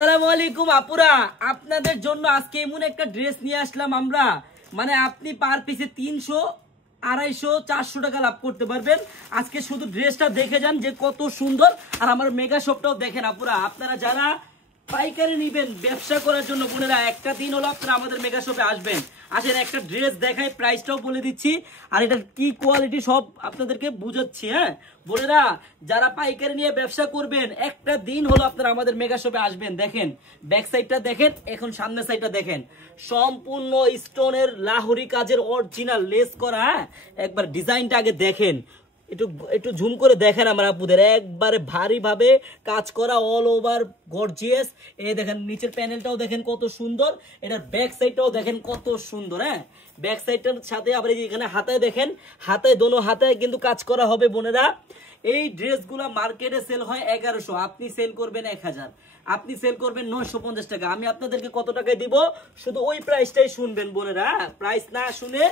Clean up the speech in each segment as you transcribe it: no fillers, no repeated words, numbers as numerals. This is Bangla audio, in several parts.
আসসালামু আলাইকুম আপুরা, আপনাদের জন্য আজকে এমন একটা ড্রেস নিয়ে আসলাম আমরা। মানে আপনি পার পিসে 300, 250, 400 টাকা লাভ করতে পারবেন। আজকে শুধু ড্রেসটা দেখে যান যে কত সুন্দর, আর আমার মেগা শপটাও দেখেন আপুরা। আপনারা যারা পাইকারি নিবেন ব্যবসা করার জন্য বোনেরা, একটা দিন হলো আপনারা আমাদের মেগা শপে আসবেন। আসেন একটা ড্রেস দেখাই, প্রাইসটাও বলে দিচ্ছি, আর এটার কি কোয়ালিটি সব আপনাদেরকে বুঝাচ্ছি। হ্যাঁ বোনেরা, যারা পাইকারি নিয়ে ব্যবসা করবেন একটা দিন হলো আপনারা আমাদের মেগা শপে আসবেন। দেখেন ব্যাক সাইডটা দেখেন, এখন সামনের সাইডটা দেখেন, সম্পূর্ণ স্টোনের লাহোরি কাজের অরিজিনাল লেস করা। হ্যাঁ একবার ডিজাইনটা আগে দেখেন, একটু একটু ঝুম করে দেখেন আমার আপুদের, একবারে ভারী ভাবে কাজ করা, অল ওভার গর্জিয়াস। এই দেখেন নিচের প্যানেলটাও দেখেন কত সুন্দর, এটার ব্যাক সাইডটাও দেখেন কত সুন্দর। হ্যাঁ ব্যাক সাইডটার সাথে আবার এখানে হাতায় দেখেন, হাতায় দোনো হাতায় কিন্তু কাজ করা হবে বোনেরা। এই ড্রেসগুলো মার্কেটে সেল হয় 1100, আপনি সেল করবেন 1000, আপনি সেল করবেন 950 টাকা। আমি আপনাদেরকে কত টাকায় দিব শুধু ওই প্রাইসটাই শুনবেন বোনেরা। প্রাইস না শুনে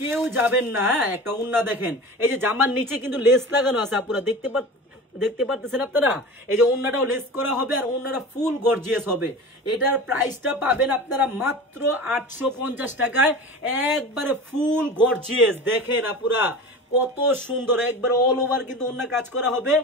কেউ যাবেন না। একটা উন্না দেখেন, এই যে জামার নিচে কিন্তু লেস লাগানো আছে আপুরা, দেখতে পারতেছেন আপনারা। এই যে ওন্নাটাও লেস করা হবে, আর ওন্নাটা ফুল গর্জিয়াস হবে। এটার প্রাইসটা পাবেন আপনারা মাত্র 850 টাকায়, একবারে ফুল গর্জিয়াস। দেখেন আপুরা কত সুন্দর, একবার অল ওভার কিন্তু ওন্না কাজ করা হবে।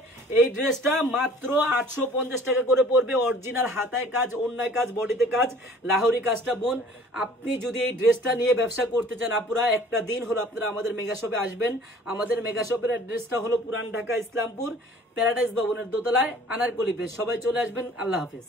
এই ড্রেসটা মাত্র 850 টাকা করে পড়বে। অরিজিনাল হাতায় কাজ, ওন্নায় কাজ, বডিতে কাজ, লাহোরি কাজটা বোন। আপনি যদি এই ড্রেসটা নিয়ে ব্যবসা করতে চান আপুরা, একটা দিন হলো আপনারা আমাদের মেগা শপে আসবেন। আমাদের মেগা শপের অ্যাড্রেসটা হলো পুরান ঢাকা ইসলামপুর প্যারাডাইস ভবনের দোতলায়, আনারকলি পেজ। সবাই চলে আসবেন। আল্লাহ হাফেজ।